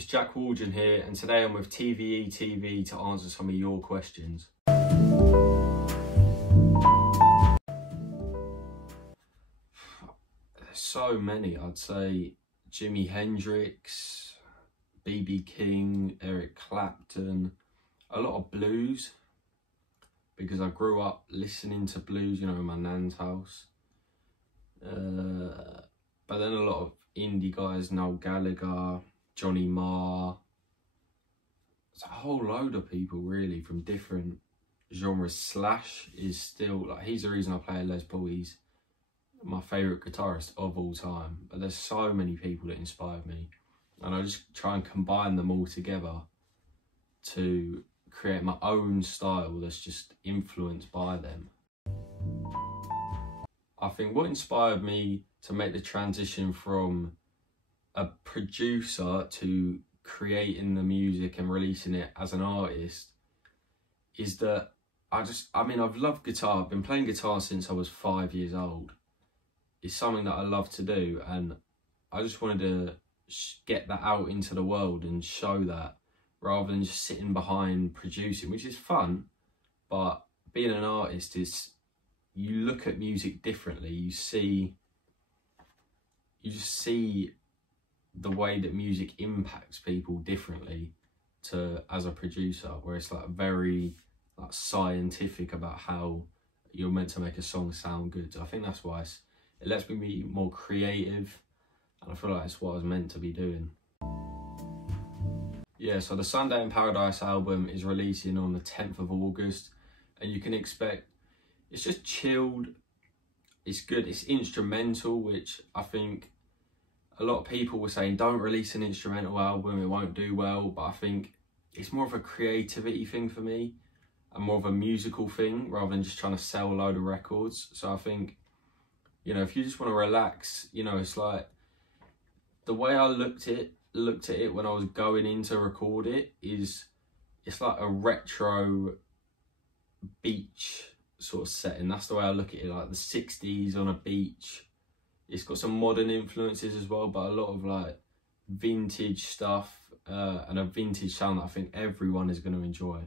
it's Jack Waldron here, and today I'm with TVE TV to answer some of your questions. There's so many. I'd say Jimi Hendrix, B.B. King, Eric Clapton, a lot of blues, because I grew up listening to blues, you know, in my nan's house. But then a lot of indie guys, Noel Gallagher, Johnny Marr. It's a whole load of people really from different genres. Slash is still, like, he's the reason I play Les Paul. He's my favourite guitarist of all time. But there's so many people that inspired me, and I just try and combine them all together to create my own style that's just influenced by them. I think what inspired me to make the transition from a producer to creating the music and releasing it as an artist is that I've loved guitar. I've been playing guitar since I was 5 years old. It's something that I love to do, and I just wanted to get that out into the world and show that, rather than just sitting behind producing, which is fun. But being an artist is, you look at music differently. You just see the way that music impacts people differently to as a producer, where it's like very like scientific about how you're meant to make a song sound good. So I think that's why it lets me be more creative, and I feel like it's what I was meant to be doing. Yeah, so the Sunday in Paradise album is releasing on the 10th of August, and you can expect, it's just chilled, it's good, it's instrumental, which I think a lot of people were saying, don't release an instrumental album, it won't do well, but I think it's more of a creativity thing for me, and more of a musical thing, rather than just trying to sell a load of records. So I think, you know, if you just want to relax, you know, it's like, the way I looked at it when I was going in to record it is, it's like a retro beach sort of setting. That's the way I look at it, like the 60s on a beach. It's got some modern influences as well, but a lot of like vintage stuff, and a vintage sound that I think everyone is going to enjoy.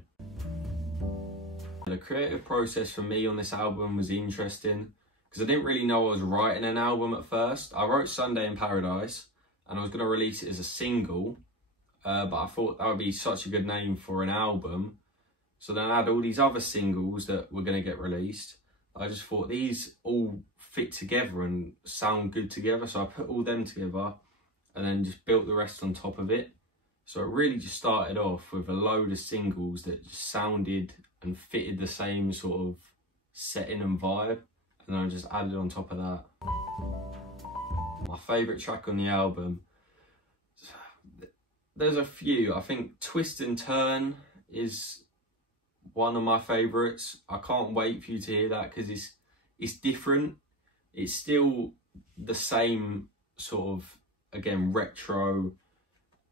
The creative process for me on this album was interesting, because I didn't really know I was writing an album at first. I wrote Sunday in Paradise, and I was going to release it as a single, but I thought that would be such a good name for an album. So then I had all these other singles that were going to get released. I just thought these all fit together and sound good together, so I put all them together and then just built the rest on top of it. So it really just started off with a load of singles that just sounded and fitted the same sort of setting and vibe, and then I just added on top of that. My favourite track on the album, there's a few. I think Twist and Turn is one of my favourites. I can't wait for you to hear that, because it's different. It's still the same sort of, again, retro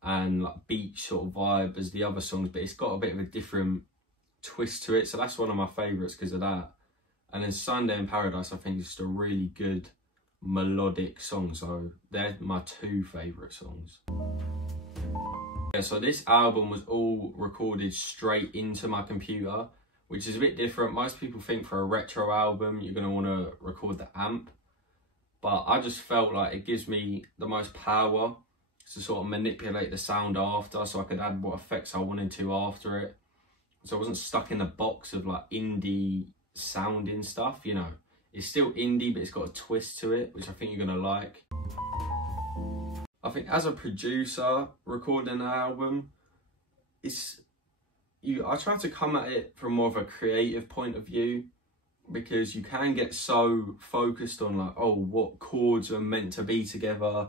and like beach sort of vibe as the other songs, but it's got a bit of a different twist to it. So that's one of my favourites because of that. And then Sunday in Paradise, I think, is just a really good melodic song. So they're my two favourite songs. Yeah, so this album was all recorded straight into my computer, which is a bit different. Most people think for a retro album, you're going to want to record the amp. But I just felt like it gives me the most power to sort of manipulate the sound after, so I could add what effects I wanted to after it. So I wasn't stuck in the box of like indie sounding stuff, you know. It's still indie, but it's got a twist to it, which I think you're going to like. I think as a producer, recording an album, I try to come at it from more of a creative point of view, because you can get so focused on like, oh, what chords are meant to be together,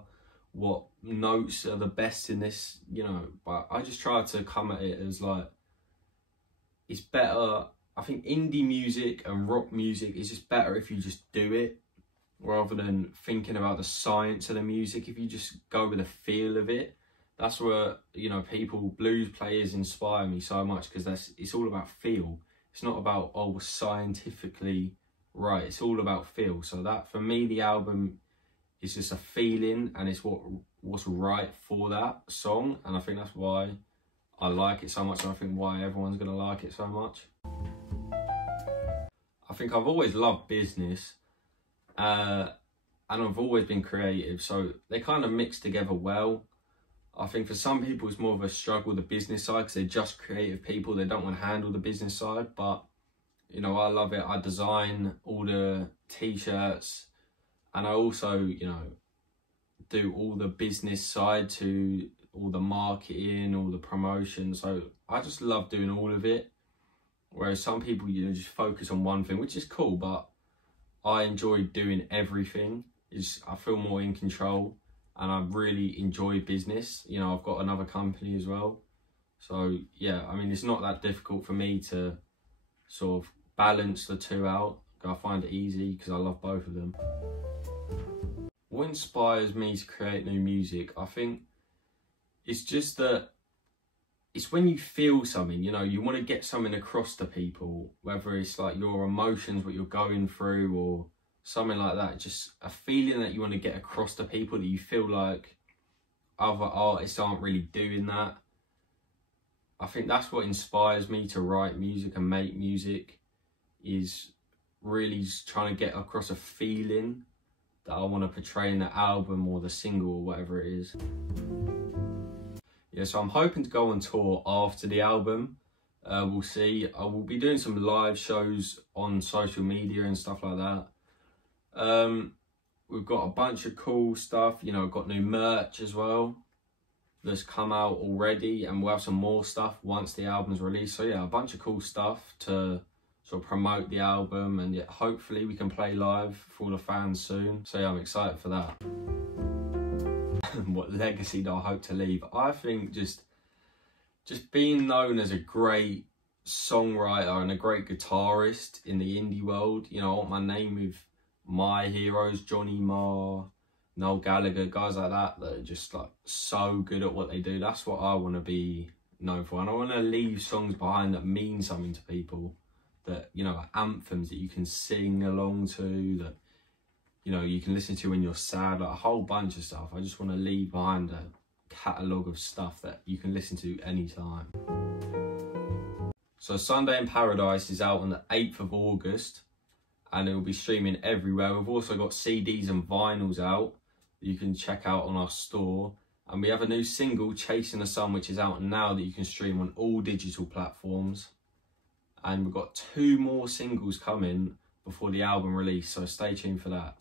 what notes are the best in this, you know. But I just try to come at it as like, it's better. I think indie music and rock music is just better if you just do it, rather than thinking about the science of the music. If you just go with the feel of it, that's where, you know, blues players inspire me so much, because it's all about feel. It's not about, oh, scientifically right. It's all about feel. So that, for me, the album is just a feeling, and it's what what's right for that song, and I think that's why I like it so much, and I think why everyone's gonna like it so much. I think I've always loved business, and I've always been creative, so they kind of mix together well. I think for some people it's more of a struggle, the business side, because they're just creative people, they don't want to handle the business side, but you know, I love it. I design all the t-shirts, and I also, you know, do all the business side, to all the marketing, all the promotion. So I just love doing all of it. Whereas some people, you know, just focus on one thing, which is cool, but I enjoy doing everything. I feel more in control, and I really enjoy business. You know, I've got another company as well. So yeah, I mean, it's not that difficult for me to sort of balance the two out. I find it easy because I love both of them. What inspires me to create new music? I think it's just that it's when you feel something, you know, you want to get something across to people, whether it's like your emotions, what you're going through, or something like that. Just a feeling that you want to get across to people, that you feel like other artists aren't really doing that. I think that's what inspires me to write music and make music, is really just trying to get across a feeling that I want to portray in the album or the single or whatever it is. Yeah, so I'm hoping to go on tour after the album. We'll see. I will be doing some live shows on social media and stuff like that. We've got a bunch of cool stuff. You know, we've got new merch as well that's come out already, and we'll have some more stuff once the album's released. So yeah, a bunch of cool stuff to sort of promote the album, and yeah, hopefully we can play live for all the fans soon. So yeah, I'm excited for that. What legacy do I hope to leave? I think just being known as a great songwriter and a great guitarist in the indie world. You know, I want my name with my heroes, Johnny Marr, Noel Gallagher, guys like that are just like so good at what they do. That's what I want to be known for, and I want to leave songs behind that mean something to people, that, you know, anthems that you can sing along to, that, you know, you can listen to when you're sad, like a whole bunch of stuff. I just want to leave behind a catalogue of stuff that you can listen to anytime. So Sunday in Paradise is out on the 8th of August, and it will be streaming everywhere. We've also got CDs and vinyls out that you can check out on our store. And we have a new single, Chasing the Sun, which is out now, that you can stream on all digital platforms. And we've got 2 more singles coming before the album release, so stay tuned for that.